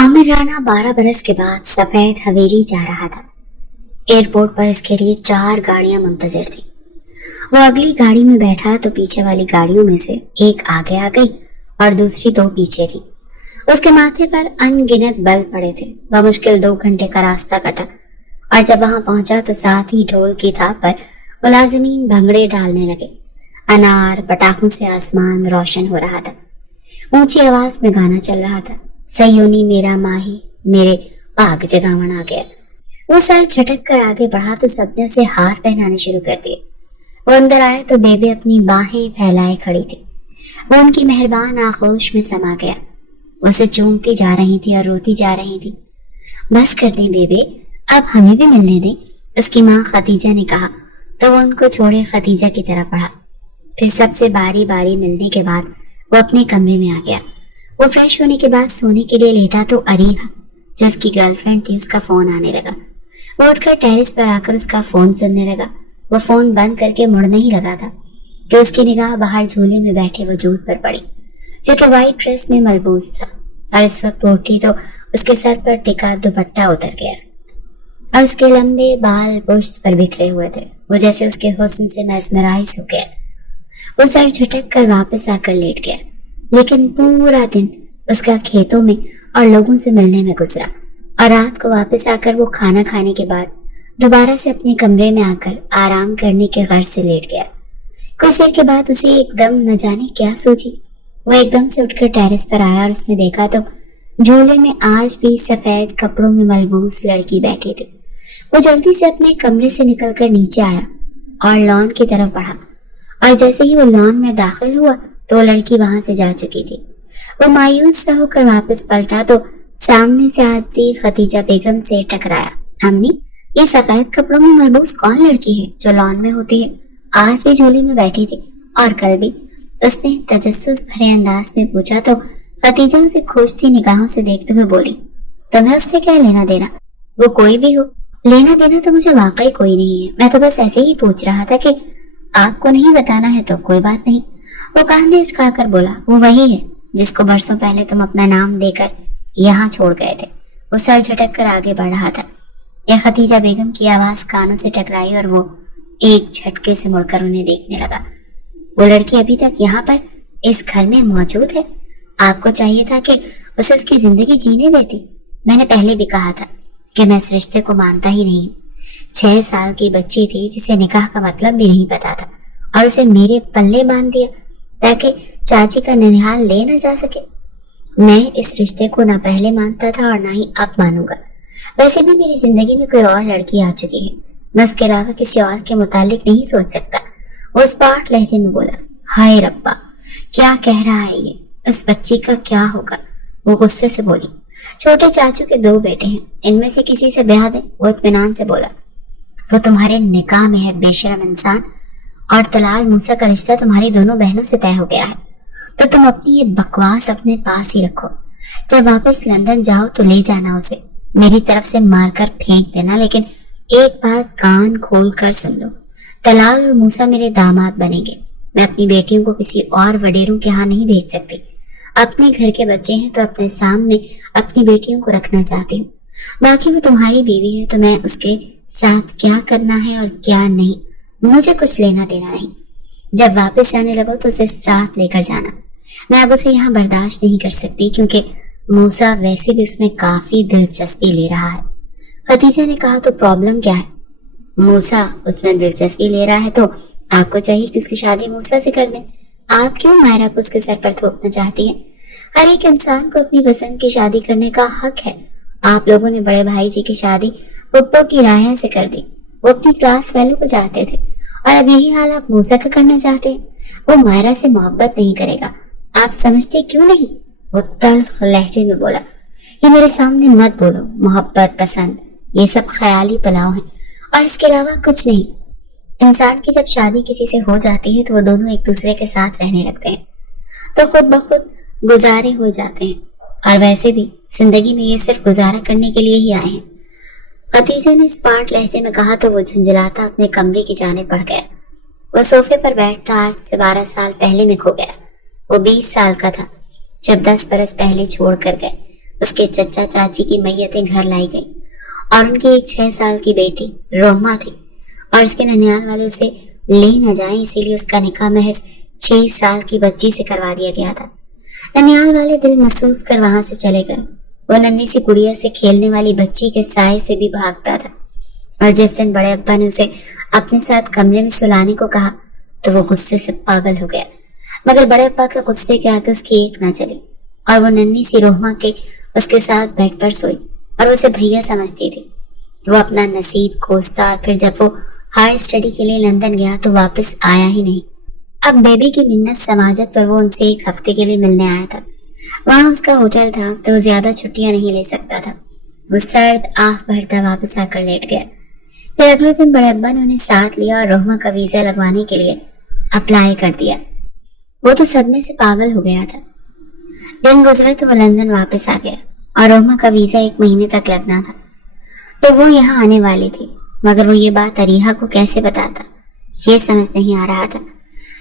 आमिर राना 12 बरस के बाद सफेद हवेली जा रहा था। एयरपोर्ट पर इसके लिए 4 गाड़ियां मुंतजर थी। वो अगली गाड़ी में बैठा तो पीछे वाली गाड़ियों में से एक आगे आ गई और दूसरी 2 पीछे थी। उसके माथे पर अनगिनत बल पड़े थे। वह मुश्किल 2 घंटे का रास्ता कटा और जब वहां पहुंचा तो साथ ही ढोल की थाप पर मुलाजिमीन भंगड़े डालने लगे। अनार पटाखों से आसमान रोशन हो रहा था। ऊंची आवाज में गाना चल रहा था, सयोनी मेरा माही मेरे पाग जगावन आ गया। वो सर झटक कर आगे बढ़ा तो सबने उसे हार पहनाने शुरू कर दिए। वो अंदर आए तो बेबे अपनी बाहें फैलाए खड़ी थी। वो उनकी मेहरबान आगोश में समा गया। उसे चूमती जा रही थी और रोती जा रही थी। बस कर दे बेबे, अब हमें भी मिलने दे, उसकी माँ खतीजा ने कहा तो वो उनको छोड़े खतीजा की तरफ बढ़ा। फिर सबसे बारी बारी मिलने के बाद वो अपने कमरे में आ गया। वो फ्रेश होने के बाद सोने के लिए लेटा तो अरीहा जो उसकी गर्लफ्रेंड थी उसका फोन आने लगा। वो उठकर टेरेस पर आकर उसका फोन सुनने लगा। वो फोन बंद करके मुड़ने ही लगा था कि उसकी निगाह बाहर झूले में बैठे वजूद पर पड़ी जो कि वाइट ड्रेस में मलबूस था और इस वक्त वो उठी तो उसके सर पर टिका दुपट्टा उतर गया और उसके लंबे बाल पुश्त पर बिखरे हुए थे। वो जैसे उसके हुस्न से मैस्मराइज हो गया। वो सर झटक कर वापस आकर लेट गया, लेकिन पूरा दिन उसका खेतों में और लोगों से मिलने में गुजरा और रात को वापस आकर वो खाना खाने के बाद दोबारा से अपने कमरे में आकर आराम करने के गर्ज से लेट गया। कुछ देर के बाद उसे एकदम न जाने क्या सूझी। वो एकदम से उठकर टेरेस पर आया और उसने देखा तो झूले में आज भी सफेद कपड़ों में मलबूस लड़की बैठी थी। वो जल्दी से अपने कमरे से निकलकर नीचे आया और लॉन की तरफ बढ़ा और जैसे ही वो लॉन में दाखिल हुआ तो वो लड़की वहां से जा चुकी थी। वो मायूस सा होकर वापस पलटा तो सामने से आती खतीजा बेगम से टकराया। अम्मी, ये सफेद कपड़ों में मलबूस कौन लड़की है जो लॉन में होती है? आज भी झूले में बैठी थी और कल भी? उसने तजस्सुस भरे अंदाज में पूछा तो खतीजा उसे खोजती निगाहों से देखते हुए बोली, तुम्हें उससे क्या लेना देना? वो कोई भी हो, लेना देना तो मुझे वाकई कोई नहीं है। मैं तो बस ऐसे ही पूछ रहा था कि आपको नहीं बताना है तो कोई बात नहीं। वो कांधे उचकाकर बोला, वो वही है जिसको बरसों पहले तुम अपना नाम देकर यहाँ छोड़ गए थे। वो सर झटक कर आगे बढ़ रहा था। यह खतीजा बेगम की आवाज कानों से टकराई और वो एक झटके से मुड़कर उन्हें देखने लगा। वो लड़की अभी तक यहाँ पर इस घर में मौजूद है? आपको चाहिए था कि उसे उसकी जिंदगी जीने देती। मैंने पहले भी कहा था कि मैं इस रिश्ते को मानता ही नहीं। 6 साल की बच्ची थी जिसे निकाह का मतलब भी नहीं पता था और उसे मेरे पल्ले बांध दिया ताकि चाची का ननिहाल ले न जा सके। मैं इस रिश्ते को ना पहले मानता था और ना ही अब मानूंगा। वैसे भी मेरी जिंदगी में कोई और लड़की आ चुकी है, मैं उसके अलावा किसी और के मुतालिक नहीं सोच सकता। वो स्पार्ट लहजे में बोला, हाय रब्बा, क्या कह रहा है ये? इस बच्ची का क्या होगा? वो गुस्से से बोली, छोटे चाचू के 2 बेटे हैं, इनमें से किसी से ब्याह दे। वो इत्मीनान से बोला, वो तुम्हारे निकाह में है बेशरम इंसान, और तलाल मूसा का रिश्ता तुम्हारी दोनों बहनों से तय हो गया है, तो तुम अपनी ये बकवास अपने पास ही रखो। जब वापस लंदन जाओ तो ले जाना उसे, मेरी तरफ से मारकर फेंक देना, लेकिन एक बात कान खोल कर सुन लो, तलाल और मूसा मेरे दामाद बनेंगे। मैं अपनी बेटियों को किसी और वडेरों के यहाँ नहीं भेज सकती। अपने घर के बच्चे हैं तो अपने सामने अपनी बेटियों को रखना चाहती हूँ। बाकी वो तुम्हारी बीवी है तो मैं उसके साथ क्या करना है और क्या नहीं, मुझे कुछ लेना देना नहीं। जब वापस जाने लगो तो उसे साथ लेकर जाना। मैं अब उसे यहाँ बर्दाश्त नहीं कर सकती क्योंकि मूसा वैसे भी उसमें काफी दिलचस्पी ले रहा है। खतीजा ने कहा, तो प्रॉब्लम क्या है? मूसा उसमें दिलचस्पी ले रहा है तो आपको चाहिए कि उसकी शादी मूसा से कर दें। आप क्यों मायरा को उसके सर पर थोपना चाहती हैं? हर एक इंसान को अपनी पसंद की शादी करने का हक है। आप लोगों ने बड़े भाई जी की शादी पप्पो की राया से कर दी। वो अपनी क्लास फेलो को चाहते थे और अब यही हाल आप मूसा का करना चाहते हैं। वो मायरा से मोहब्बत नहीं करेगा, आप समझते क्यों नहीं? वो तल्ख लहजे में बोला, ये मेरे सामने मत बोलो। मोहब्बत पसंद ये सब ख्याली पलाव है और इसके अलावा कुछ नहीं। इंसान की जब शादी किसी से हो जाती है तो वो दोनों एक दूसरे के साथ रहने लगते हैं तो खुद ब खुद गुजारे हो जाते हैं, और वैसे भी जिंदगी में ये सिर्फ गुजारा करने के लिए ही आए हैं। खतीजा ने स्पार्ट लहजे में कहा तो वो झुंझलाता अपने कमरे की जाने पड़ गया। वो सोफे पर बैठता आज से 12 साल पहले में खो गया। वो 20 साल का था जब 10 बरस पहले छोड़ कर गए। اس کے چچا چاچی کی میتیں گھر لائی گئی اور ان کی ایک 6 سال کی بیٹی روما تھی، اور اس کے ننیال والے اسے لے نہ جائیں اسی لیے اس کا نکاح محض 6 سال کی بچی سے کروا دیا گیا تھا۔ ننیال والے دل محسوس کر وہاں سے چلے گئے۔ وہ ننھی سی گڑیا سے کھیلنے والی بچی کے سائے سے بھی بھاگتا تھا، اور جس دن بڑے ابا نے اسے اپنے ساتھ کمرے میں سلانے کو کہا تو وہ غصے سے پاگل ہو گیا، مگر بڑے ابا کے غصے کے آگے اس کی ایک نہ چلی، اور وہ ننھی سی روما کے اس کے ساتھ بیڈ پر سوئی اور اسے بھیا سمجھتی تھی۔ وہ اپنا نصیب کوستا، اور پھر جب وہ ہائر اسٹڈی کے لیے لندن گیا تو واپس آیا ہی نہیں۔ اب بیبی کی منت سماجت پر وہ ان سے 1 ہفتے کے لیے ملنے آیا تھا۔ وہاں اس کا ہوٹل تھا تو وہ زیادہ چھٹیاں نہیں لے سکتا تھا۔ وہ سرد آہ بھرتا واپس آ کر لیٹ گیا۔ پھر اگلے دن بڑے ابا نے انہیں ساتھ لیا اور روما کا ویزا لگوانے کے لیے اپلائی کر دیا۔ وہ تو صدمے سے پاگل ہو گیا تھا۔ دن گزرے تو وہ لندن واپس آ گیا اور روما کا ویزا 1 مہینے تک لگنا تھا، تو وہ یہاں آنے والی تھی، مگر وہ یہ بات اریحا کو کیسے بتاتا یہ سمجھ نہیں آ رہا تھا۔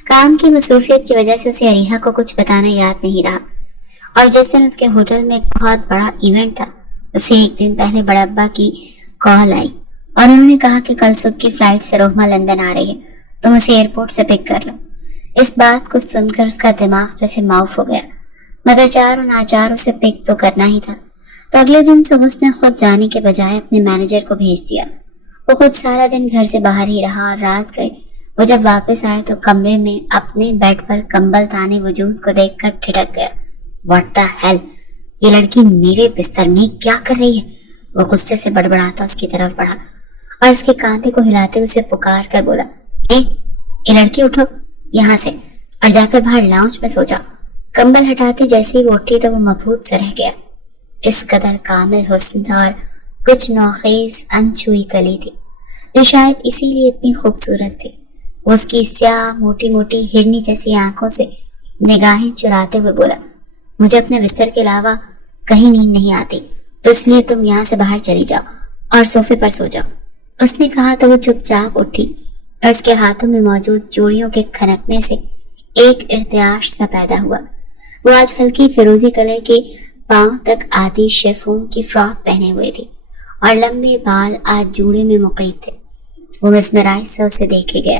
کام کی مصروفیت کی وجہ سے اسے اریحا کو کچھ بتانا یاد نہیں رہا، اور جس دن اس کے ہوٹل میں ایک بہت بڑا ایونٹ تھا، اسے 1 دن پہلے بڑے ابا کی کال آئی اور انہوں نے کہا کہ کل صبح کی فلائٹ سے روما لندن آ رہی ہے، تم اسے ایئرپورٹ سے پک کر لو۔ اس بات کو سن کر اس کا دماغ جیسے معاف ہو گیا، مگر چار و ناچار اسے پک تو کرنا ہی تھا۔ تو اگلے دن صبح اس نے خود جانے کے بجائے اپنے مینیجر کو بھیج دیا۔ وہ خود سارا دن گھر سے باہر ہی رہا، اور رات گئی وہ جب واپس آئے تو کمرے میں اپنے بیڈ پر کمبل تانے وجود کو دیکھ کر ٹھٹک گیا۔ واٹ دا ہیل، یہ لڑکی میرے بستر میں کیا کر رہی ہے؟ وہ غصے سے بڑبڑاتا اس کی طرف بڑھا اور اس کے کاندھے کو ہلاتے اسے پکار کر بولا، اے لڑکی اٹھو یہاں سے اور جا کر باہر لاؤنج میں سو جا۔ کمبل ہٹاتے جیسے ہی وہ اٹھی تو وہ مبہوت سے رہ گیا۔ اس قدر کامل حسن تھا اور کچھ نوخیز انچھوئی کلی تھی جو شاید اسی لیے اتنی خوبصورت تھی۔ وہ اس کی سیاہ موٹی موٹی ہرنی جیسی آنکھوں سے نگاہیں چراتے ہوئے بولا، مجھے اپنے بستر کے علاوہ کہیں نیند نہیں آتی، تو اس لیے تم یہاں سے باہر چلی جاؤ اور صوفے پر سو جاؤ۔ اس نے کہا تو وہ چپ چاپ اٹھی اور اس کے ہاتھوں میں موجود چوڑیوں کے کھنکنے سے ایک ارتعاش سا پیدا ہوا۔ وہ آج ہلکی فیروزی کلر کے پاؤں تک آدھی شیفون کی فراک پہنے ہوئے تھی اور لمبے بال آج جوڑے میں مقید تھے۔ وہ مسمرائز سے اسے دیکھے گیا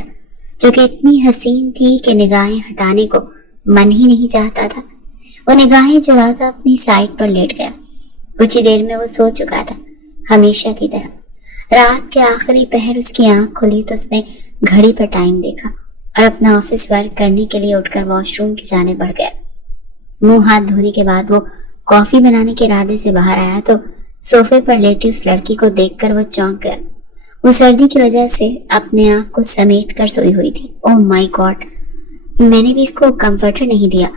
جو کہ اتنی حسین تھی کہ نگاہیں ہٹانے کو من ہی نہیں چاہتا تھا۔ وہ نگاہیں چراتا اپنی سائٹ پر لیٹ گیا۔ کچھ ہی دیر میں وہ سو چکا تھا، ہمیشہ کی طرح۔ رات کے آخری پہر اس کی آنکھ کھلی تو اس نے گھڑی پر ٹائم دیکھا اور اپنا آفس ورک کرنے کے لیے اٹھ کر واش روم کی جانب بڑھ گیا۔ منہ ہاتھ دھونے کے بعد وہ کافی بنانے کے ارادے سے باہر آیا تو صوفے پر لیٹی اس لڑکی کو دیکھ کر وہ چونک گیا۔ وہ سردی کی وجہ سے اپنے آپ کو سمیٹ کر سوئی ہوئی تھی۔ اوہ مائی گاڈ، میں نے بھی اس کو کمفرٹر نہیں دیا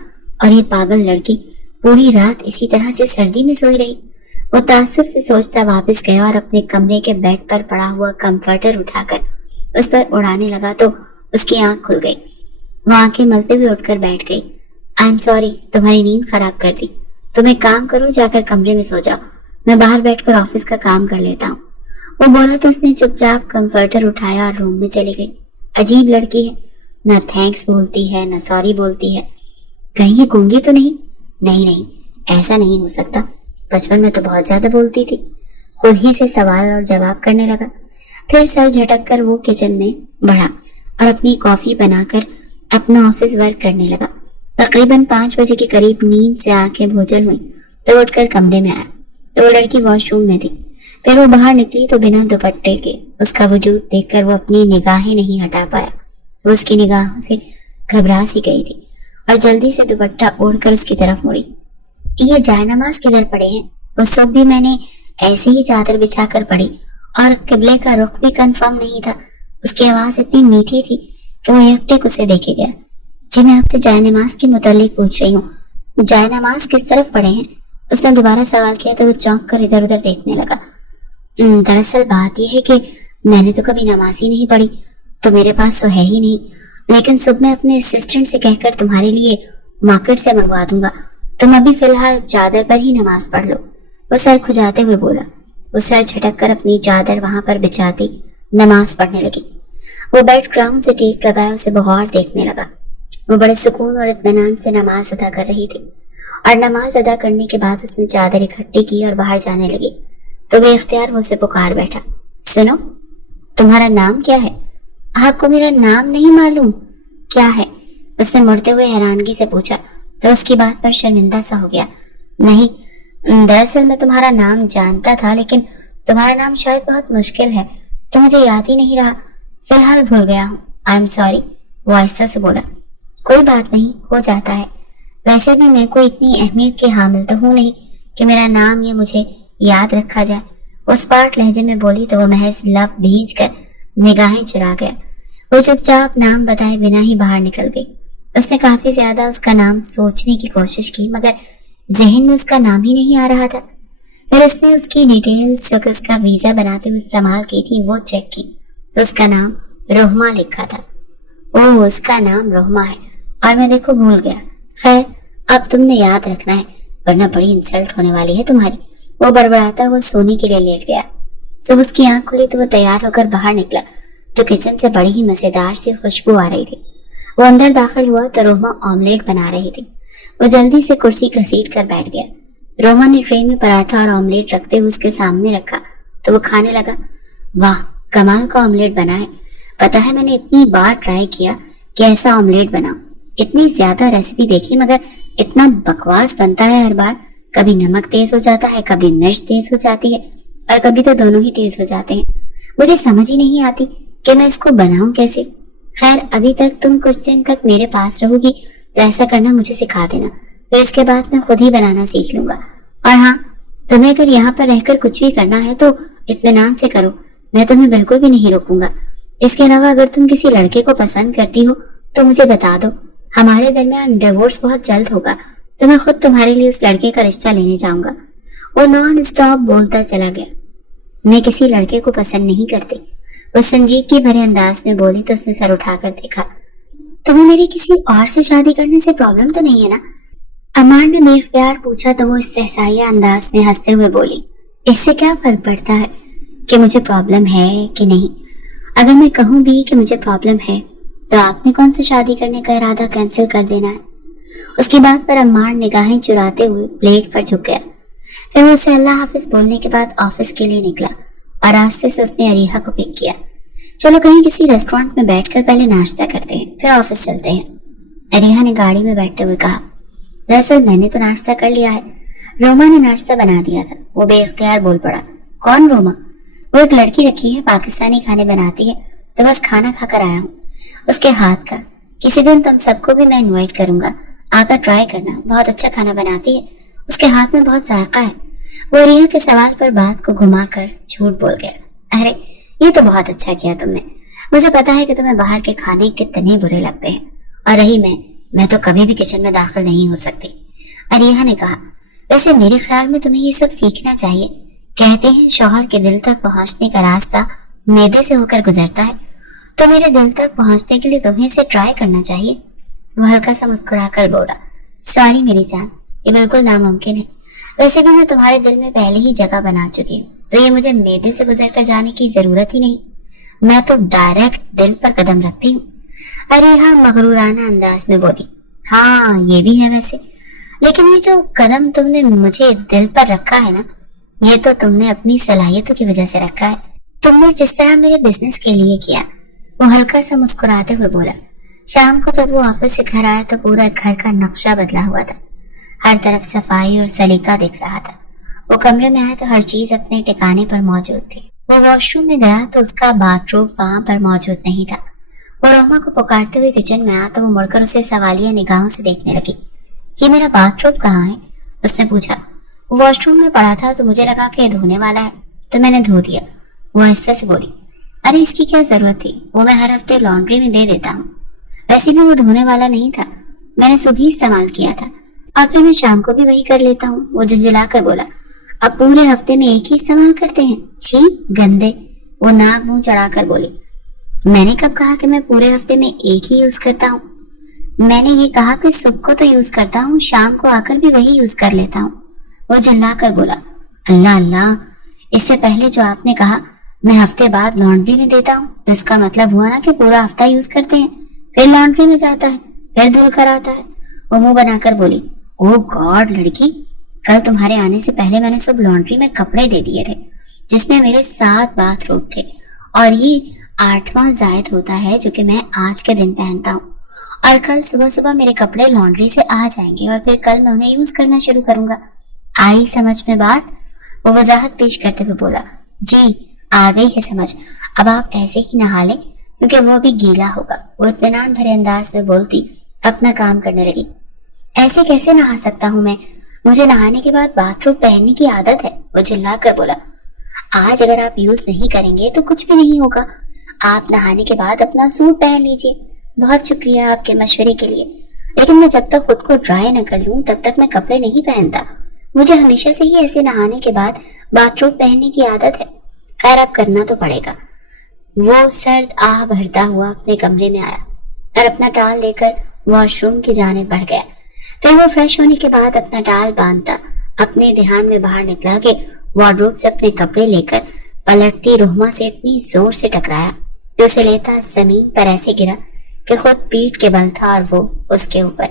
اور یہ پاگل لڑکی پوری رات اسی طرح سے سردی میں سوئی رہی۔ وہ تعصب سے سوچتا واپس گیا اور اپنے کمرے کے بیڈ پر پڑا ہوا کمفرٹر اٹھا کر اس پر اڑانے لگا تو اس کی آنکھ کھل گئی۔ وہ آنکھیں ملتے ہوئے اٹھ کر بیٹھ گئی۔ آئی ایم سوری، تمہاری نیند خراب کر دی۔ تم ایک کام کرو، جا کر کمرے میں سو جاؤ، میں باہر بیٹھ کر آفس کا کام کر لیتا ہوں۔ وہ بولا تو اس نے چپ چاپ کمفرٹر اٹھایا اور روم میں چلی گئی۔ عجیب لڑکی ہے، نہ تھینکس بولتی ہے نہ سوری بولتی ہے۔ کہیں یہ گونگی تو نہیں؟ نہیں، ایسا نہیں ہو سکتا، بچپن میں تو بہت زیادہ بولتی تھی۔ خود ہی سے سوال اور جواب کرنے لگا۔ پھر سر جھٹک کر وہ کچن میں بڑھا اور اپنی کافی بنا کر اپنا آفس ورک کرنے لگا۔ تقریباً 5 بجے کے قریب نیند سے آنکھیں بھوجل ہوئی تو اٹھ کر کمرے میں آیا تو وہ لڑکی واش روم میں تھی۔ پھر وہ باہر نکلی تو بنا دوپٹے کے اس کا وجود دیکھ کر وہ اپنی نگاہیں نہیں ہٹا پایا۔ وہ اس کی نگاہوں سے گھبرا سی گئی تھی اور جلدی سے دوپٹہ اوڑھ کر اس کی طرف مڑی۔ یہ جائے نماز کدھر پڑے ہیں؟ اس صبح بھی میں نے ایسے ہی چادر بچھا کر پڑھی اور قبلے کا رخ بھی کنفرم نہیں تھا۔ اس کی آواز اتنی میٹھی تھی کہ وہ یکٹک اسے دیکھے گیا۔ جی میں آپ سے جائے نماز کے متعلق پوچھ رہی ہوں، جائے نماز کس طرف پڑے ہیں؟ اس نے دوبارہ سوال کیا تو وہ چونک کر ادھر ادھر دیکھنے لگا۔ دراصل بات یہ ہے کہ میں نے تو کبھی نماز ہی نہیں پڑھی، تو میرے پاس تو ہے ہی نہیں، لیکن صبح میں اپنے اسسٹنٹ سے کہہ کر تمہارے لیے مارکیٹ سے منگوا دوں گا، تم ابھی فی الحال چادر پر ہی نماز پڑھ لو۔ وہ سر کھجاتے ہوئے بولا۔ وہ سر جھٹک کر اپنی چادر وہاں پر بچھاتی نماز پڑھنے لگی۔ وہ بیک گراؤنڈ سے ٹیک لگائے اسے بغور دیکھنے لگا۔ وہ بڑے سکون اور اطمینان سے نماز ادا کر رہی تھی اور نماز ادا کرنے کے بعد اس نے چادر اکٹھی کی اور باہر جانے لگی تو بے اختیار مجھ سے پکار بیٹھا، سنو، تمہارا نام کیا ہے؟ آپ کو میرا نام نہیں معلوم؟ کیا ہے؟ اس نے مڑتے ہوئے حیرانگی سے پوچھا تو اس کی بات پر شرمندہ سا ہو گیا۔ نہیں، دراصل میں تمہارا نام جانتا تھا، لیکن تمہارا نام شاید بہت مشکل ہے تو مجھے یاد ہی نہیں رہا، فی الحال بھول گیا ہوں، آئی ایم سوری، وہ آہستہ سے بولا۔ کوئی بات نہیں، ہو جاتا ہے، ویسے بھی میں کوئی اتنی اہمیت کے حامل تو ہوں نہیں کہ میرا نام یہ مجھے یاد رکھا جائے۔ اس پاٹ لہجے میں بولی تو وہ محض لب بھیج کر نگاہیں چرا گیا۔ وہ چپ چاپ نام بتائے بنا ہی باہر نکل گئی۔ اس نے کافی زیادہ اس کا نام سوچنے کی کوشش کی مگر ذہن میں اس کا نام ہی نہیں آ رہا تھا۔ پھر اس نے اس کی ڈیٹیلز جو کہ اس کا ویزا بناتے ہوئے استعمال کی تھی وہ چیک کی تو اس کا نام رحمہ لکھا تھا۔ اوہ، اس کا نام رحمہ ہے اور میں دیکھو بھول گیا۔ خیر، اب تم نے یاد رکھنا ہے ورنہ بڑی انسلٹ ہونے والی ہے تمہاری۔ وہ بڑبڑاتا ہوا سونے کے لیے لیٹ گیا۔ جب اس کی آنکھ کھلی تو وہ تیار ہو کر باہر نکلا تو کچن سے بڑی ہی مزیدار سی خوشبو آ رہی تھی۔ وہ اندر داخل ہوا تو روما آملیٹ بنا رہی تھی۔ وہ جلدی سے کرسی گھسیٹ کر بیٹھ گیا۔ روما نے ٹرے میں پراٹھا اور آملیٹ رکھتے ہوئے اس کے سامنے رکھا تو وہ کھانے لگا۔ واہ، کمال کا آملیٹ بنا ہے، پتا ہے میں نے اتنی بار ٹرائی کیا کہ ایسا آملیٹ بناؤں، اتنی زیادہ ریسیپی دیکھی مگر اتنا بکواس بنتا ہے ہر بار۔ کبھی نمک تیز ہو جاتا ہے، کبھی مرچ تیز ہو جاتی ہے اور کبھی تو دونوں ہی تیز ہو جاتے ہیں۔ مجھے سمجھ ہی نہیں آتی کہ میں اس کو بناؤں کیسے۔ خیر، ابھی تک تم کچھ دن تک میرے پاس رہو گی تو ایسا کرنا مجھے سکھا دینا، پھر اس کے بعد میں خود ہی بنانا سیکھ لوں گا۔ اور ہاں، تمہیں اگر یہاں پر رہ کر کچھ بھی کرنا ہے تو اطمینان سے کرو، میں تمہیں بالکل بھی نہیں روکوں گا۔ اس کے علاوہ اگر تم کسی لڑکے کو پسند کرتی ہو تو مجھے بتا دو، ہمارے درمیان ڈیورس بہت جلد ہوگا تو میں خود تمہارے لیے اس لڑکے کا رشتہ لینے جاؤں گا۔ وہ نان اسٹاپ بولتا چلا گیا۔ میں کسی لڑکے کو پسند نہیں کرتی، وہ سنجیدگی بھرے انداز میں بولی تو اس نے سر اٹھا کر دیکھا۔ تمہیں میری کسی اور سے شادی کرنے سے پرابلم تو نہیں ہے نا؟ عمار نے بے اختیار پوچھا تو وہ استحصائیہ انداز میں ہنستے ہوئے بولی، اس سے کیا فرق پڑتا ہے کہ مجھے پرابلم ہے کہ نہیں؟ اگر میں کہوں بھی کہ مجھے پرابلم ہے تو آپ نے کون سے شادی کرنے کا ارادہ کینسل کر دینا ہے؟ اس کی بات پر عمار نگاہیں چراتے ہوئے پلیٹ پر جھک گیا۔ پھر وہ اسے اللہ حافظ بولنے کے بعد آفس کے لیے نکلا اور راستے سے اس نے اریحہ کو پک کیا۔ چلو کہیں کسی ریسٹورینٹ میں بیٹھ کر پہلے ناشتہ کرتے ہیں پھر آفس چلتے ہیں، اریحہ نے گاڑی میں بیٹھتے ہوئے کہا۔ دراصل میں نے تو ناشتہ کر لیا ہے، روما نے ناشتہ بنا دیا تھا، وہ بے اختیار بول پڑا۔ کون روما؟ وہ ایک لڑکی رکھی ہے، پاکستانی کھانے بناتی ہے، تو بس کھانا کھا کر آیا ہوں اس کے ہاتھ کا۔ کسی دن تم سب کو بھی میں انوائٹ کروں گا، آ کر ٹرائی کرنا، بہت اچھا کھانا بناتی ہے، اس کے ہاتھ میں بہت ذائقہ ہے۔ وہ اریحہ کے سوال پر بات کو گھما کر جھوٹ بول گیا۔ ارے یہ تو بہت اچھا کیا تم نے، مجھے پتا ہے کہ تمہیں باہر کے کھانے کتنے برے لگتے ہیں، اور رہی میں تو کبھی بھی کچن میں داخل نہیں ہو سکتی، اریحہ نے کہا۔ ویسے میرے خیال میں تمہیں یہ سب سیکھنا چاہیے، کہتے ہیں شوہر کے دل تک پہنچنے کا راستہ معدے سے ہو کر گزرتا ہے، تو میرے دل تک پہنچنے کے لیے تمہیں اسے ٹرائی کرنا چاہیے۔ وہ ہلکا سا مسکرا کر بولا، سوری میری جان، یہ بالکل ناممکن ہے، ویسے بھی میں تمہارے دل میں پہلے ہی جگہ بنا چکی ہوں، تو یہ مجھے معدے سے گزر کر جانے کی ضرورت ہی نہیں، میں تو ڈائریکٹ دل پر قدم رکھتی ہوں۔ اریحہ مغرورانہ انداز میں بولی، ہاں یہ بھی ہے ویسے، لیکن یہ جو قدم تم نے مجھے دل پر رکھا ہے نا، یہ تو تم نے اپنی صلاحیتوں کی وجہ سے رکھا ہے، تم نے جس طرح میرے بزنس کے لیے کیا۔ وہ ہلکا سا مسکراتے ہوئے بولا۔ شام کو جب وہ آفس سے گھر آیا تو پورا گھر کا نقشہ بدلا ہوا تھا، ہر طرف صفائی اور سلیقہ دکھ رہا تھا۔ وہ کمرے میں آیا تو ہر چیز اپنے ٹھکانے پر موجود تھی۔ وہ واش روم میں گیا تو اس کا باتھ روم وہاں پر موجود نہیں تھا۔ وہ روما کو پکارتے ہوئے کچن میں آیا تو وہ مڑ کر اسے سوالیہ نگاہوں سے دیکھنے لگی۔ یہ میرا باتھ روم کہاں ہے؟ اس نے پوچھا۔ وہ واش روم میں پڑا تھا تو مجھے لگا کہ دھونے والا ہے تو میں نے دھو دیا، وہ آہستہ سے بولی۔ ارے اس کی کیا ضرورت تھی، وہ میں ہر ہفتے لانڈری میں دے دیتا ہوں، ویسے بھی وہ دھونے والا نہیں تھا، میں نے صبح استعمال کیا تھا، اب پھر میں شام کو بھی وہی کر لیتا ہوں، وہ جھنجھلا کر بولا۔ اب پورے ہفتے میں ایک ہی استعمال کرتے ہیں؟ چھی گندے، وہ ناک منہ چڑھا کر بولی۔ میں نے کب کہا کہ میں پورے ہفتے میں ایک ہی یوز کرتا ہوں؟ میں نے یہ کہا کہ صبح کو تو یوز کرتا ہوں، شام کو آ کر بھی وہی یوز کر لیتا ہوں، وہ جھلا کر بولا۔ اللہ اللہ، اس سے پہلے جو آپ نے کہا میں ہفتے بعد لانڈری میں دیتا ہوں، تو اس کا مطلب ہوا نا کہ پورا ہفتہ یوز کرتے ہیں، پھر لانڈری میں جاتا ہے، پھر دھل کر آتا ہے، وہ منہ بنا کر بولی۔ ओ गॉड लड़की, कल तुम्हारे आने से पहले मैंने सब लॉन्ड्री में कपड़े दे दिए थे जिसमें मेरे 7 बाथरोब थे, और ये 8वां जायद होता है जो कि मैं आज के दिन पहनता हूँ, और कल सुबह सुबह मेरे कपड़े लॉन्ड्री से आ जाएंगे और फिर कल मैं उन्हें यूज करना शुरू करूंगा। आई समझ में बात? वो वजाहत पेश करते हुए बोला, जी आ गई है समझ, अब आप ऐसे ही नहा लें क्योंकि वो अभी गीला होगा। वो इत्मीनान भरे अंदाज में बोलती अपना काम करने लगी। ऐसे कैसे नहा सकता हूँ मैं, मुझे नहाने के बाद बाथरूम पहनने की आदत है, वो चिल्ला कर बोला। आज अगर आप यूज नहीं करेंगे तो कुछ भी नहीं होगा, आप नहाने के बाद अपना सूट पहन लीजिए। बहुत शुक्रिया आपके मशवरे के लिए, लेकिन मैं जब तक खुद को ड्राई न कर लूं तब तक मैं कपड़े नहीं पहनता। मुझे हमेशा से ही ऐसे नहाने के बाद बाथरूम पहनने की आदत है। खैर अब करना तो पड़ेगा। वो सर्द आह भरता हुआ अपने कमरे में आया और अपना टाल लेकर वॉशरूम की जाने बढ़ गया। फिर वो फ्रेश होने के बाद अपना टाल बांधता अपने ध्यान में बाहर निकला कि वार्डरोब से अपने कपड़े लेकर पलटती रोहमा से इतनी जोर से टकराया कि उसे लेता जमीन पर ऐसे गिरा कि खुद पीठ के बल था और वो उसके ऊपर।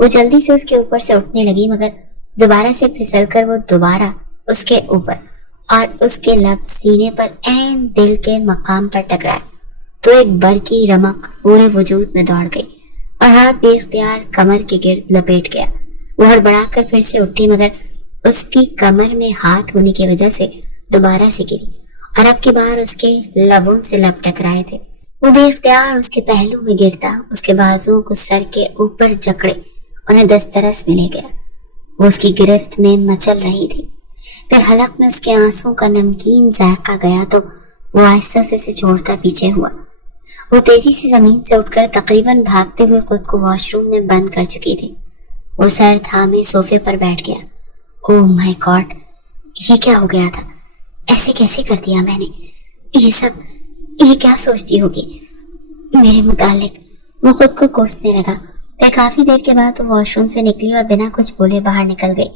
वो जल्दी से उसके ऊपर से उठने लगी, मगर दोबारा से फिसलकर वो दोबारा उसके ऊपर और उसके लब सीने पर ऐन दिल के मकाम पर टकराए तो एक बरकी रमक पूरे वजूद में दौड़ गई और हाथ बेख्तियार कमर के गिर्द लपेट गया। वो हड़बड़ाकर फिर से उठी, मगर उसकी कमर में हाथ होने की वजह से दोबारा से गिरी और अब की बार उसके लबों से लब टकराए थे। वो बेख्तियार उसके पहलू में गिरता, उसके बाजुओं को सर के ऊपर जकड़े उन्हें दस्तरस में ले गया। वो उसकी गिरफ्त में मचल रही थी। फिर हलक में उसके आंसुओं का नमकीन जायका गया तो वो आहिस्ता से छोड़ता पीछे हुआ। वो तेजी से जमीन से उठकर तकरीबन भागते हुए खुद को वॉशरूम में बंद कर चुकी थी। वो सर थामे सोफे पर बैठ गया। ओह माय गॉड, ये क्या हो गया था? ऐसे कैसे कर दिया मैंने? ये क्या सोचती होगी मेरे मुतालिक? वो खुद को कोसने लगा। फिर काफी देर के बाद वो वॉशरूम से निकली और बिना कुछ बोले बाहर निकल गई।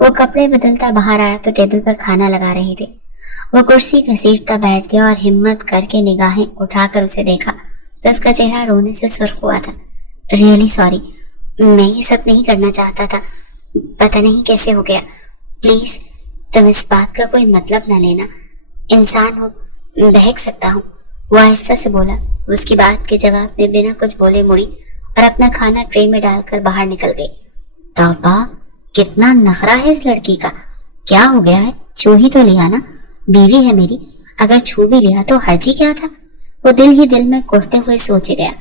वो कपड़े बदलता बाहर आया तो टेबल पर खाना लगा रही थी। वो कुर्सी घसीटता बैठ गया और हिम्मत करके निगाहें उठाकर उसे देखा तो उसका चेहरा रोने से सुर्ख हुआ था। रियली सॉरी, मैं ये सब नहीं करना चाहता था, पता नहीं कैसे हो गया। प्लीज तुम इस बात का कोई मतलब न लेना, इंसान हो, बहक सकता हूँ, वो आहिस्ता से बोला। उसकी बात के जवाब में बिना कुछ बोले मुड़ी और अपना खाना ट्रे में डालकर बाहर निकल गई। तौबा, कितना नखरा है इस लड़की का। क्या हो गया है? छू ही तो लिया ना, बीवी है मेरी, अगर छू भी लिया तो हर्जी क्या था? वो दिल ही दिल में कुढ़ते हुए सोचे गया।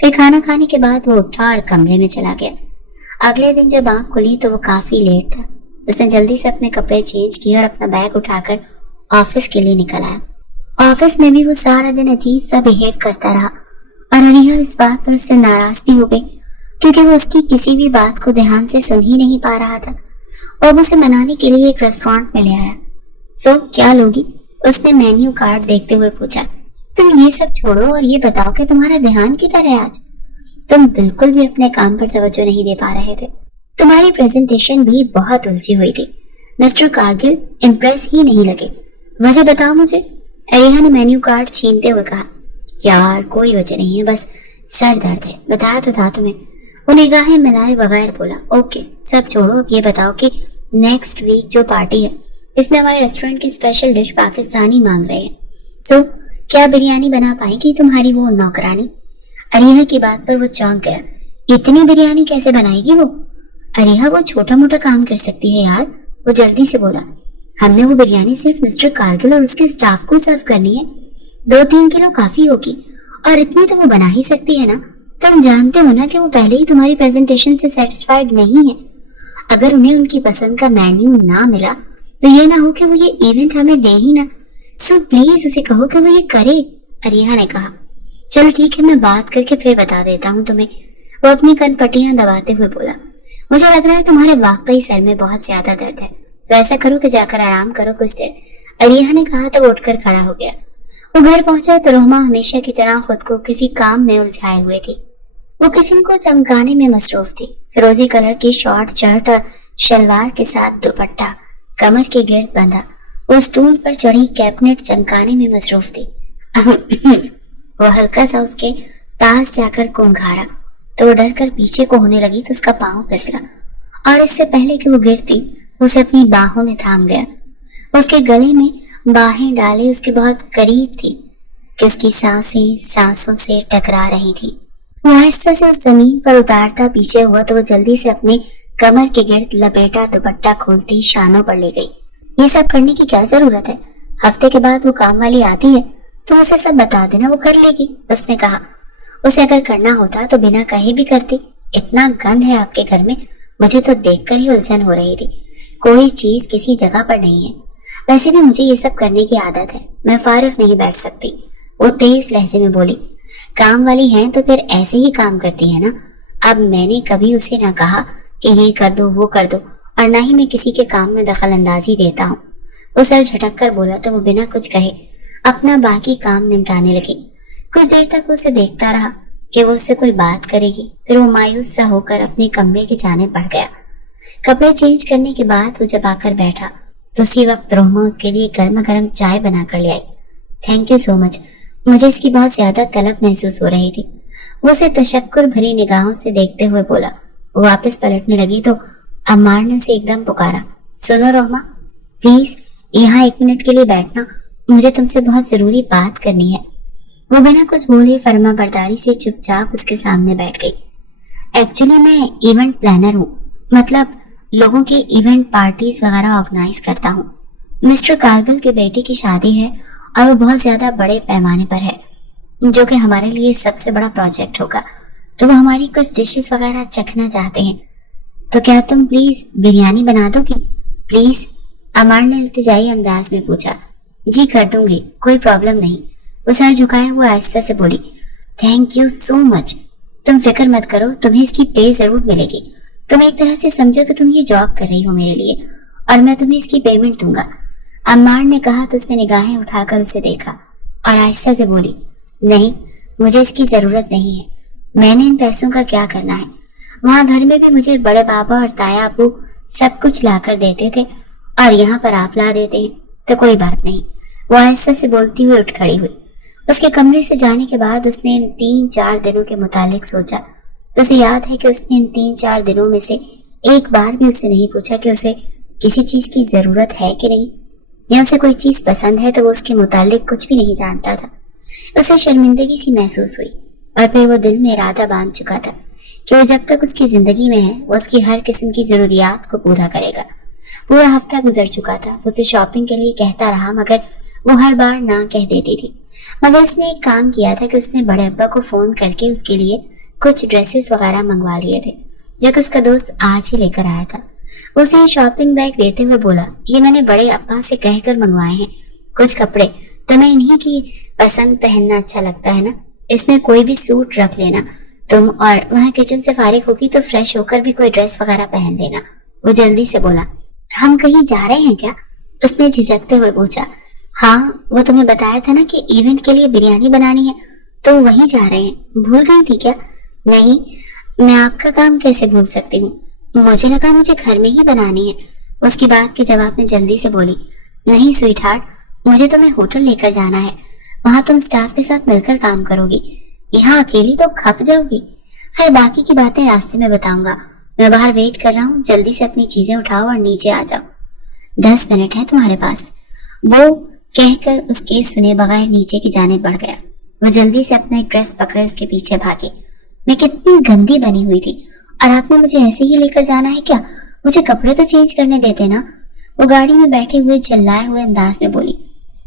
फिर खाना खाने के बाद वो उठा और कमरे में चला गया। अगले दिन जब आंख खुली तो वो काफी लेट था। उसने जल्दी से अपने कपड़े चेंज किए और अपना बैग उठाकर ऑफिस के लिए निकल आया। ऑफिस में भी वो सारा दिन अजीब सा बिहेव करता रहा और अरिया इस बात पर उससे नाराज भी हो गई क्योंकि वो उसकी किसी भी बात को ध्यान से सुन ही नहीं पा रहा था। और उसे मनाने के लिए एक रेस्टोरेंट में ले आया। सो क्या लोगी? उसने मेन्यू कार्ड देखते हुए पूछा। तुम ये सब छोड़ो और ये बताओ कि तुम्हारा ध्यान किधर है आज? तुम बिल्कुल भी अपने काम पर तवज्जो नहीं दे पा रहे थे। तुम्हारी प्रेजेंटेशन भी बहुत उलझी हुई थी। मिस्टर कारगिल इम्प्रेस ही नहीं लगे। वजह बताओ मुझे, अरिया ने मेन्यू कार्ड छीनते हुए कहा। यार कोई वजह नहीं है, बस सर दर्द है, बताया तो था तुम्हें। वो निगाहें मिलाए बगैर बोला। ओके सब छोड़ो, अब ये बताओ कि नेक्स्ट वीक जो पार्टी है इसमें हमारे रेस्टोरेंट की स्पेशल डिश पाकिस्तानी मांग रहे हैं। सो क्या बिरयानी बना पाएगी तुम्हारी वो नौकरानी? अरिया की बात पर वो चौंक गया। इतनी बिरयानी कैसे बनाएगी वो? अरिया वो छोटा मोटा काम कर सकती है यार, वो जल्दी से बोला। हमने वो बिरयानी सिर्फ मिस्टर कारगिल और उसके स्टाफ को सर्व करनी है। 2-3 किलो काफी होगी और इतनी तो वो बना ही सकती है ना। तुम जानते हो ना कि वो पहले ही तुम्हारी प्रेजेंटेशन से सेटिस्फाइड नहीं है। अगर उन्हें उनकी पसंद का मेन्यू ना मिला तो ये ना हो कि वो ये इवेंट हमें दे ही ना। सो प्लीज उसे कहो कि वो ये करे, अरिया ने कहा। चलो ठीक है, मैं बात करके फिर बता देता हूँ तुम्हें, वो अपनी कनपट्टियां दबाते हुए बोला। मुझे लग रहा है तुम्हारे वाकई सर में बहुत ज्यादा दर्द है, तो ऐसा करो कि जाकर आराम करो कुछ देर, अरिया ने कहा तो उठकर खड़ा हो गया। वो घर पहुंचा तो रोहमा हमेशा की तरह खुद को किसी काम में उलझाए हुए थी। वो किचन को चमकाने में मसरूफ थी। फिरोजी कलर की शॉर्ट शर्ट और शलवार के साथ दुपट्टा कमर के गिर्द बंधा वो स्टूल पर चढ़ी कैबिनेट चमकाने में मसरूफ थी। वो हल्का सा उसके पास जाकर घूंघारा तो वो डर कर पीछे को होने लगी तो उसका पांव फिसला اور اس سے پہلے کہ وہ گرتی اسے اپنی باہوں میں تھام گیا. اس کے گلے میں باہیں ڈالے اس کے بہت قریب تھی کہ اس کی سانسیں سانسوں سے ٹکرا رہی تھی. وہ آہستہ سے اس زمین پر اتارتا پیچھے ہوا تو وہ جلدی سے اپنے کمر کے گرد لپیٹا دوپٹہ کھولتی شانوں پر لے گئی. یہ سب کرنے کی کیا ضرورت ہے؟ ہفتے کے بعد وہ کام والی آتی ہے، تم اسے سب بتا دینا، وہ کر لے گی. اس نے کہا. اسے اگر کرنا ہوتا تو بنا کہے بھی کرتی. اتنا گند ہے آپ کے گھر میں، مجھے تو دیکھ کر ہی الجھن ہو رہی تھی. کوئی چیز کسی جگہ پر نہیں ہے. ویسے بھی مجھے یہ سب کرنے کی عادت ہے، میں فارغ نہیں بیٹھ سکتی. وہ تیز لہجے میں بولی. کام والی ہیں تو پھر ایسے ہی کام کرتی ہے نا. اب میں نے کبھی اسے نہ کہا کہ یہ کر دو وہ کر دو، اور نہ ہی میں کسی کے کام میں دخل اندازی دیتا ہوں. وہ سر جھٹک کر بولا تو وہ بنا کچھ کہے اپنا باقی کام نمٹانے لگی. کچھ دیر تک اسے دیکھتا رہا کہ وہ اس سے کوئی بات کرے گی. پھر وہ مایوس سا ہو کر اپنے کمرے کی جانب بڑھ گیا. کپڑے چینج کرنے کے بعد وہ جب آ کر بیٹھا تو اسی وقت روہما اس کے لیے گرما گرم چائے بنا کر لے آئی. تھینک یو سو مچ، مجھے اس کی بہت زیادہ طلب محسوس ہو رہی تھی. وہ اسے تشکر بھری نگاہوں سے دیکھتے ہوئے بولا. وہ واپس پلٹنے لگی تو عمار نے اسے ایک دم پکارا. سنو روہما، پلیز یہاں 1 منٹ کے لیے بیٹھنا، مجھے تم سے بہت ضروری بات کرنی ہے. وہ بنا کچھ بولے فرما برداری سے چپ چاپ اس کے سامنے بیٹھ گئی. ایکچولی میں ایونٹ پلانر ہوں، مطلب لوگوں کے ایونٹ پارٹیز وغیرہ آرگنائز کرتا ہوں. مسٹر کارگل کے بیٹے کی شادی ہے اور وہ بہت زیادہ بڑے پیمانے پر ہے، جو کہ ہمارے لیے سب سے بڑا پروجیکٹ ہوگا. تو وہ ہماری کچھ ڈشز وغیرہ چکھنا چاہتے ہیں. تو کیا تم پلیز بریانی بنا دو گی پلیز؟ عمار نے التجائی انداز میں پوچھا. جی کر دوں گی، کوئی پرابلم نہیں. وہ سر جھکائے ہوئے آہستہ سے بولی. تھینک یو سو مچ، تم فکر مت کرو، تمہیں اس کی پے ضرور ملے گی. تم ایک طرح سے سمجھو کہ تم یہ جاب کر رہی ہو میرے لیے، اور میں تمہیں اس کی پیمنٹ دوں گا. عمار نے کہا تو اس نے نگاہیں اٹھا کر اسے دیکھا اور آہستہ سے بولی. نہیں، مجھے اس کی ضرورت نہیں ہے. میں نے ان پیسوں کا کیا کرنا ہے؟ وہاں گھر میں بھی مجھے بڑے بابا اور تایا ابو سب کچھ لا کر دیتے تھے، اور یہاں پر آپ لا دیتے ہیں تو کوئی بات نہیں. وہ آہستہ سے بولتی ہوئی اٹھ کھڑی ہوئی. اس کے کمرے سے جانے کے بعد اس نے ان 3-4 دنوں کے متعلق سوچا. تو اسے یاد ہے کہ اس نے ان 3-4 دنوں میں سے ایک بار بھی اس سے نہیں پوچھا کہ اسے کسی چیز کی ضرورت ہے کہ نہیں، یا اسے کوئی چیز پسند ہے تو وہ اس کے متعلق کچھ بھی نہیں جانتا تھا. اسے شرمندگی سی محسوس ہوئی، اور پھر وہ دل میں ارادہ باندھ چکا تھا کہ وہ جب تک اس کی زندگی میں ہے وہ اس کی ہر قسم کی ضروریات کو پورا کرے گا. پورا ہفتہ گزر چکا تھا. وہ اسے شاپنگ کے لیے کہتا رہا مگر وہ ہر بار نہ کہہ دیتی تھی. مگر اس نے ایک کام کیا تھا کہ اس نے بڑے ابا کو فون کر کے اس کے لیے کچھ ڈریسز وغیرہ منگوا لیے تھے جو کہ اس کا دوست آج ہی لے کر آیا تھا. اسے شاپنگ بیگ دیتے ہوئے بولا. یہ میں نے بڑے ابا سے کہہ کر منگوائے ہیں کچھ کپڑے، تمہیں انہی کی پسند پہننا اچھا لگتا ہے نا، اس میں کوئی بھی سوٹ رکھ لینا تم، اور وہاں کچن سے فارغ ہوگی تو فریش ہو کر بھی کوئی ڈریس وغیرہ پہن لینا. وہ جلدی سے بولا. ہم کہیں جا رہے ہیں کیا؟ اس نے جھجکتے ہوئے پوچھا. ہاں، وہ تمہیں بتایا تھا نا کہ ایونٹ کے لیے بریانی بنانی ہے، تو وہیں جا رہے ہیں. بھول گئی تھی کیا؟ نہیں، میں آپ کا کام کیسے بھول سکتی ہوں، مجھے لگا مجھے گھر میں ہی بنانی ہے. اس کی بات کے جواب میں جلدی سے بولی. نہیں سویٹ ہارٹ، مجھے تمہیں ہوٹل لے کر جانا ہے، وہاں تم سٹاف کے ساتھ مل کر کام کرو گی، یہاں اکیلی تو کھپ جاؤ گی. خیر باقی کی باتیں راستے میں بتاؤں گا، میں باہر ویٹ کر رہا ہوں، جلدی سے اپنی چیزیں اٹھاؤ اور نیچے آ جاؤ. 10 منٹ ہے تمہارے پاس، وہ کہہ کر اس کے سنے بغیر نیچے کی جانب بڑھ گیا. وہ جلدی سے اپنا ایک ڈریس پکڑے اس کے پیچھے بھاگی. میں کتنی گندی بنی ہوئی تھی، اور آپ نے مجھے ایسے ہی لے کر جانا ہے کیا؟ مجھے کپڑے تو چینج کرنے دیتے نا. وہ گاڑی میں بیٹھے ہوئے چلائے ہوئے انداز میں بولی.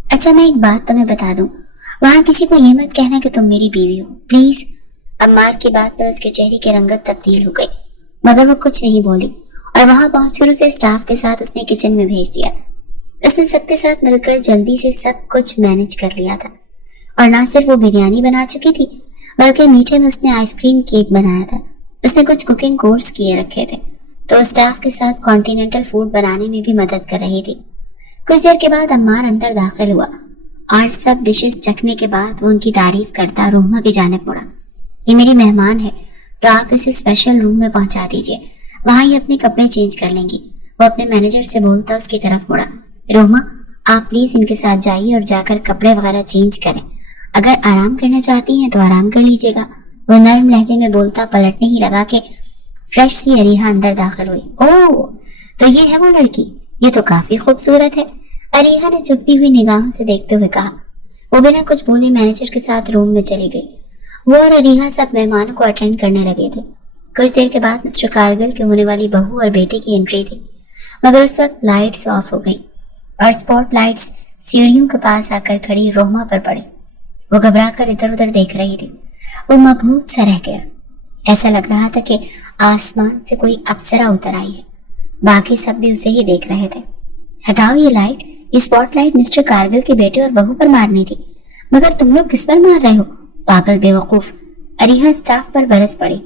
اچھا میں ایک بات تمہیں بتا دوں، وہاں کسی کو یہ مت کہنا کہ تم میری بیوی ہو پلیز. عمار کی بات پر اس کے چہرے کی رنگت تبدیل ہو گئی، مگر وہ کچھ نہیں بولی، اور وہاں پہنچ کر اسے اسٹاف کے ساتھ اس نے کچن میں بھیج دیا. اس نے سب کے ساتھ مل کر جلدی سے سب کچھ مینج کر لیا تھا، اور نہ صرف وہ بریانی بنا چکی تھی بلکہ میٹھے میں اس نے آئس کریم کیک بنایا تھا. اس نے کچھ کوکنگ کورس کیے رکھے تھے تو اسٹاف کے ساتھ کانٹیننٹل فوڈ بنانے میں بھی مدد کر رہی تھی. کچھ دیر کے بعد عمار اندر داخل ہوا اور سب ڈشز چکھنے کے بعد وہ ان کی تعریف کرتا روہما کی جانب مڑا. یہ میری مہمان ہے تو آپ اسے اسپیشل روم میں پہنچا دیجیے، وہاں یہ اپنے کپڑے چینج کر لیں گی. وہ اپنے مینیجر سے بولتا اس کی طرف مڑا. روہما آپ پلیز ان کے ساتھ جائیے اور جا کر کپڑے وغیرہ چینج کریں، اگر آرام کرنا چاہتی ہیں تو آرام کر لیجیے گا. وہ نرم لہجے میں بولتا پلٹنے ہی لگا کہ फ्रेश सी अरीहा अंदर दाखिल हुई। ओह, तो ये है वो लड़की, ये तो काफी खूबसूरत है, अरीहा ने चुभती हुई निगाहों से देखते हुए कहा। वो बिना कुछ बोले मैनेजर के साथ रूम में चली गई। वो और अरीहा सब मेहमानों को अटेंड करने लगे थे। कुछ देर के बाद मिस्टर कारगिल की होने वाली बहू और बेटे की एंट्री थी, मगर उस वक्त लाइट्स ऑफ हो गई और स्पॉट लाइट्स सीढ़ियों के पास आकर खड़ी रोहमा पर पड़े। वो घबरा कर इधर उधर देख रही थी। वो मबहूत सा रह गया। ऐसा लग रहा था कि आसमान से कोई अप्सरा उतर आई है। बाकी सब भी उसे ही देख रहे थे। हटाओ ये लाइट, ये स्पॉटलाइट मिस्टर कारगिल के बेटे और बहू पर मारनी थी, मगर तुम लोग किस पर मार रहे हो, पागल बेवकूफ। अरीहा स्टाफ पर बरस पड़ी।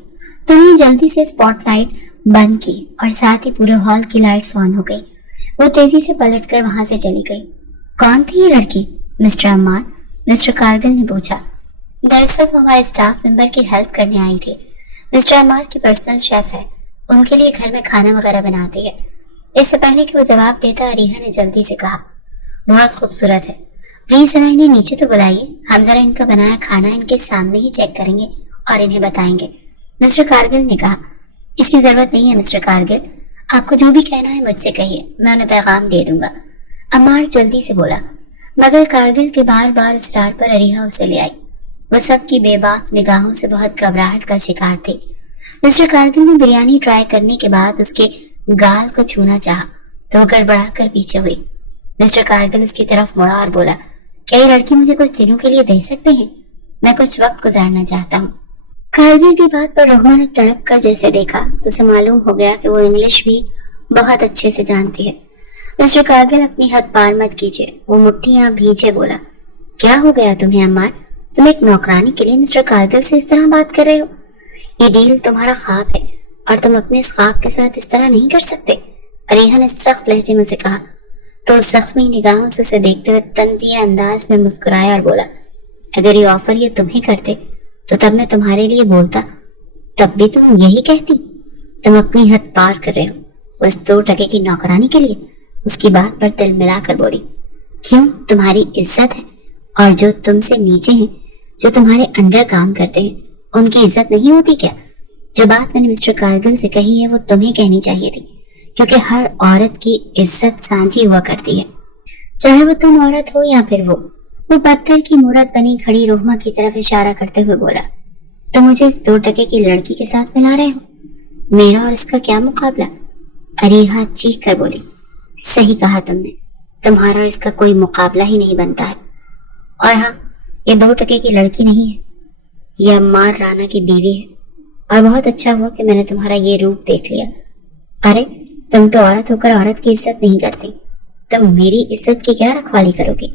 तुमने जल्दी से स्पॉटलाइट बंद की और साथ ही पूरे हॉल की लाइट्स ऑन हो गई। वो तेजी से पलटकर वहां से चली गई। कौन थी ये लड़की, मिस्टर अम्मार? मिस्टर कारगिल ने पूछा। दरअसल वो हमारे स्टाफ मेंबर की हेल्प करने आई थी। मिस्टर अम्मार की पर्सनल शेफ है, उनके लिए घर में खाना वगैरह बनाती है। इससे पहले कि वो जवाब देता, अरीहा ने जल्दी से कहा, बहुत खूबसूरत है, प्लीज जरा इन्हें नीचे तो बुलाइए, हम जरा इनका बनाया खाना इनके सामने ही चेक करेंगे और इन्हें बताएंगे। मिस्टर कारगिल ने कहा, इसकी जरूरत नहीं है मिस्टर कारगिल, आपको जो भी कहना है मुझसे कहिए, मैं उन्हें पैगाम दे दूंगा। अम्मार जल्दी से बोला, मगर कारगिल के बार बार स्टार पर अरीहा उसे ले आई। वो सबकी बेबाक निगाहों से बहुत घबराहट का शिकार थी। मिस्टर कारगिल ने बिरयानी ट्राई करने के बाद उसके गाल को छूना चाहा तो वो गड़बड़ा कर पीछे हुई। मिस्टर कारगिल उसकी तरफ मुड़ा और बोला, क्या ये लड़की मुझे कुछ दिनों के लिए दे सकते हैं? मैं कुछ वक्त गुजारना चाहता हूँ। कारगिल की बात पर रोहमा ने तड़प कर जैसे देखा तो उसे मालूम हो गया कि वो इंग्लिश भी बहुत अच्छे से जानती है। मिस्टर कारगिल, अपनी हद पार मत कीजिए। वो मुट्ठियां भींचे बोला, क्या हो गया तुम्हें अम्मार? तुम एक नौकरानी के लिए मिस्टर कारगिल से इस तरह बात कर रहे हो? ये डील तुम्हारा ख्वाब है और तुम अपने इस ख्वाब के साथ इस तरह नहीं कर सकते, अरीहा ने सख्त लहजे में उसे कहा। तो जख्मी निगाहों से उसे देखते हुए तंजिया अंदाज में मुस्कुराया और बोला, अगर ये ऑफर ये तुम्हें करते तो तब मैं तुम्हारे लिए बोलता, तब भी तुम यही कहती। तुम अपनी हद पार कर रहे हो बस 2 टके की नौकरानी के लिए। उसकी बात पर दिल मिलाकर बोली, क्यों, तुम्हारी इज्जत है और जो तुमसे नीचे हैं, जो तुम्हारे अंडर काम करते हैं, उनकी इज्जत नहीं होती क्या? जो बात मैंने मिस्टर कारगिल से कही है वो तुम्हें कहनी चाहिए थी, क्योंकि हर औरत की इज्जत सांझी हुआ करती है, चाहे वो तुम औरत हो या फिर वो। वो पत्थर की मूरत बनी खड़ी रोहमा की तरफ इशारा करते हुए बोला, तो मुझे इस 2 टके की लड़की के साथ मिला रहे हो? मेरा और इसका क्या मुकाबला? अरीहा चीख कर बोली, सही कहा तुमने, तुम्हारा और इसका कोई मुकाबला ही नहीं बनता है। और हाँ, ये 2 टके की लड़की नहीं है, ये अम्मार राणा की बीवी है। और बहुत अच्छा हुआ कि मैंने तुम्हारा ये रूप देख लिया। अरे, तुम तो औरत होकर औरत की इज्जत नहीं करती, तुम मेरी इज्जत की क्या रखवाली करोगे?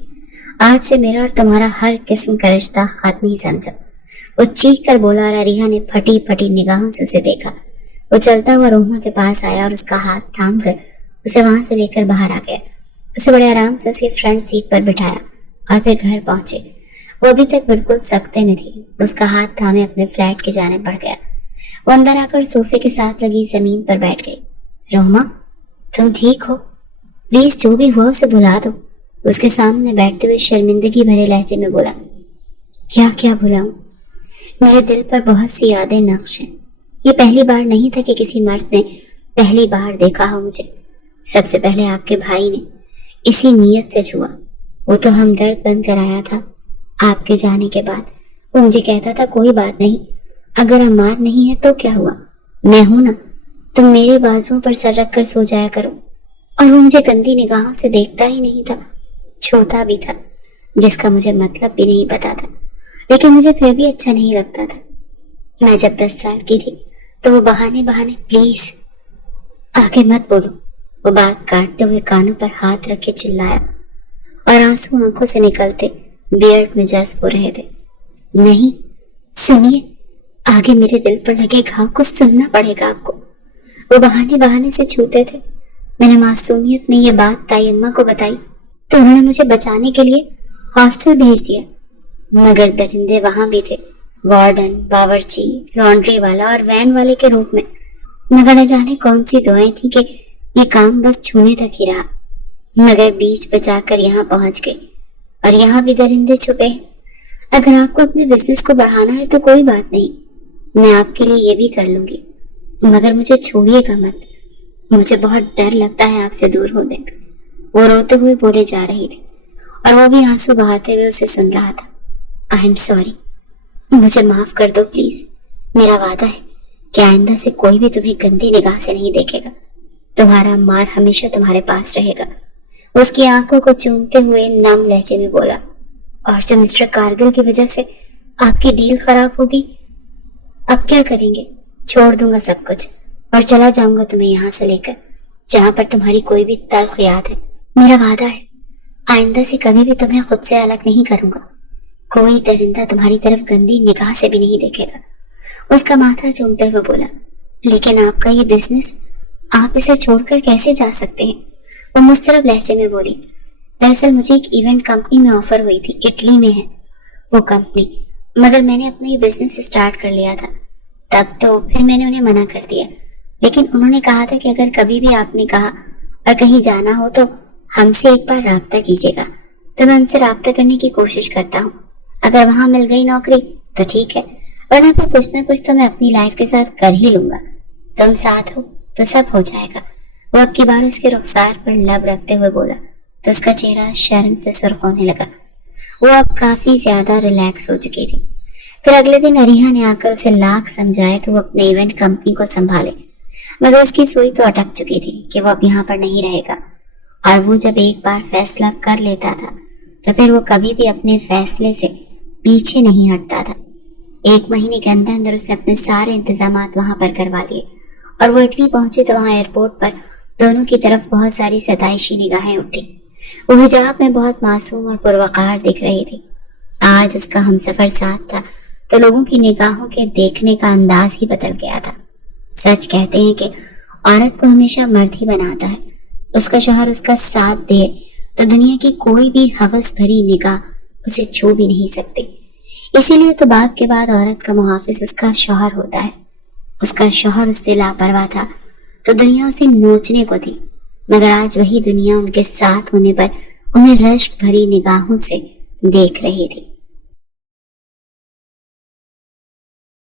आज से मेरा और तुम्हारा हर किस्म का रिश्ता खत्म ही समझो। वो चीख कर बोला और अरीहा ने फटी फटी निगाहों से उसे देखा। वो चलता हुआ रोहमा के पास आया और उसका हाथ थाम कर उसे वहां से लेकर बाहर आ गया। उसे बड़े आराम से उसकी फ्रंट सीट पर बिठाया और फिर घर पहुंचे। वो अभी तक बिल्कुल सख्ते में थी। उसका हाथ थामे अपने फ्लैट के जाने बढ़ गया। वो अंदर आकर सोफे के साथ लगी जमीन पर बैठ गई। रोहमा, तुम ठीक हो? प्लीज जो भी हुआ उसे भुला दो। उसके सामने बैठते हुए शर्मिंदगी भरे लहजे में बोला, क्या क्या भुलाऊं? मेरे दिल पर बहुत सी यादें नक्श हैं। ये पहली बार नहीं था कि किसी मर्द ने पहली बार देखा हो मुझे। सबसे पहले आपके भाई ने इसी नीयत से छुआ। वो तो हमदर्द बन कर आया था। आपके जाने के बाद वो मुझे कहता था, कोई बात नहीं, अगर अम्मार नहीं है तो क्या हुआ, मैं हूं ना, तुम मेरे बाजुओं पर सर रख कर सो जाया करो। और वो मुझे गंदी निगाहों से देखता ही नहीं था, छोटा भी था, जिसका मुझे मतलब भी नहीं पता था, लेकिन मुझे फिर भी अच्छा नहीं लगता था। मैं जब 10 साल की थी तो वो बहाने बहाने, प्लीज आगे मत बोलो, वो बात काटते हुए कानों पर हाथ रख के चिल्लाया और आंसू आंखों से निकलते बियर्ड में जज्ब हो रहे थे। नहीं, सुनिए, आगे मेरे दिल पर लगे घाव को सुनना पड़ेगा आपको। वो बहाने बहाने से छूते थे। मैंने मासूमियत में ये बात ताई अम्मा को बताई तो उन्होंने मुझे बचाने के लिए हॉस्टल भेज दिया, मगर दरिंदे वहां भी थे, वार्डन, बावर्ची, लॉन्ड्री वाला और वैन वाले के रूप में। मगर न जाने कौन सी दुआएं थी कि ये काम बस छूने तक ही रहा, मगर बीच बचाकर यहाँ पहुंच गई और यहाँ भी दरिंदे छुपे। अगर आपको अपने बिजनेस को बढ़ाना है तो कोई बात नहीं, मैं आपके लिए ये भी कर लूंगी, मगर मुझे छोड़िएगा मत, मुझे बहुत डर लगता है आपसे दूर होने पे। वो रोते हुए बोले जा रही थी और वो भी आंसू बहाते हुए उसे सुन रहा था। आई एम सॉरी, मुझे माफ कर दो प्लीज। मेरा वादा है कि आइंदा से कोई भी तुम्हें गंदी निगाह से नहीं देखेगा। तुम्हारा मार हमेशा तुम्हारे पास रहेगा। उसकी आंखों को चूमते हुए नम लहजे में बोला। और जो मिस्टर कारगिल की वजह से आपकी डील खराब होगी, अब क्या करेंगे? छोड़ दूंगा सब कुछ और चला जाऊंगा तुम्हें यहाँ से लेकर जहाँ पर तुम्हारी कोई भी तल्ख याद है। मेरा वादा है आइंदा से कभी भी तुम्हें खुद से अलग नहीं करूंगा। कोई दरिंदा तुम्हारी तरफ गंदी निगाह से भी नहीं देखेगा। उसका माथा चूमते हुए बोला। लेकिन आपका ये बिजनेस, आप इसे छोड़कर कैसे जा सकते हैं? वो मुस्तरब लहजे में बोली। दरअसल मुझे एक इवेंट कंपनी में ऑफर हुई थी, इटली में है वो कंपनी, मगर मैंने अपना ये बिजनेस स्टार्ट कर लिया था। तब तो फिर मैंने उन्हें मना कर दिया, लेकिन उन्होंने कहा था कि अगर कभी भी आपने कहा और कहीं जाना हो तो हमसे एक बार राब्ता कीजिएगा। तो मैं उनसे राब्ता करने की कोशिश करता हूँ। अगर वहां मिल गई नौकरी तो ठीक है, वरना फिर कुछ ना कुछ तो मैं अपनी लाइफ के साथ कर ही लूंगा। तुम साथ हो तो सब हो जाएगा। वो अब की बार उसके रुखसार पर लब रखते हुए बोला तो उसका चेहरा शर्म से सुर्ख होने लगा। वो अब काफी ज्यादा रिलैक्स हो चुकी थी। फिर अगले दिन अरिहा ने आकर उसे लाख समझाया कि वो अपने इवेंट कंपनी को संभाले, मगर उसकी सुई तो अटक चुकी थी कि वो अब यहाँ पर नहीं रहेगा। और वो जब एक बार फैसला कर लेता था तो फिर वो कभी भी अपने फैसले से पीछे नहीं हटता था। 1 महीने के अंदर अंदर उसने अपने सारे इंतजामात वहां पर करवा लिए और वो इटली पहुंचे तो वहां एयरपोर्ट पर दोनों की तरफ बहुत सारी सताइशी निगाहें उठी। वो हिजाब में बहुत मासूम और पुरवकार दिख रही थी। आज उसका हमसफर साथ था तो लोगों की निगाहों के देखने का अंदाज ही बदल गया था। सच कहते हैं कि औरत को हमेशा मर्द ही बनाता है। उसका शौहर उसका साथ दे तो दुनिया की कोई भी हवस भरी निगाह उसे छू भी नहीं सकती। इसीलिए तो बाप के बाद औरत का मुहाफिज उसका शौहर होता है। उसका शौहर उससे लापरवाह था तो दुनिया उसे नोचने को थी, मगर आज वही दुनिया उनके साथ होने पर उन्हें रश्क भरी निगाहों से देख रही थी।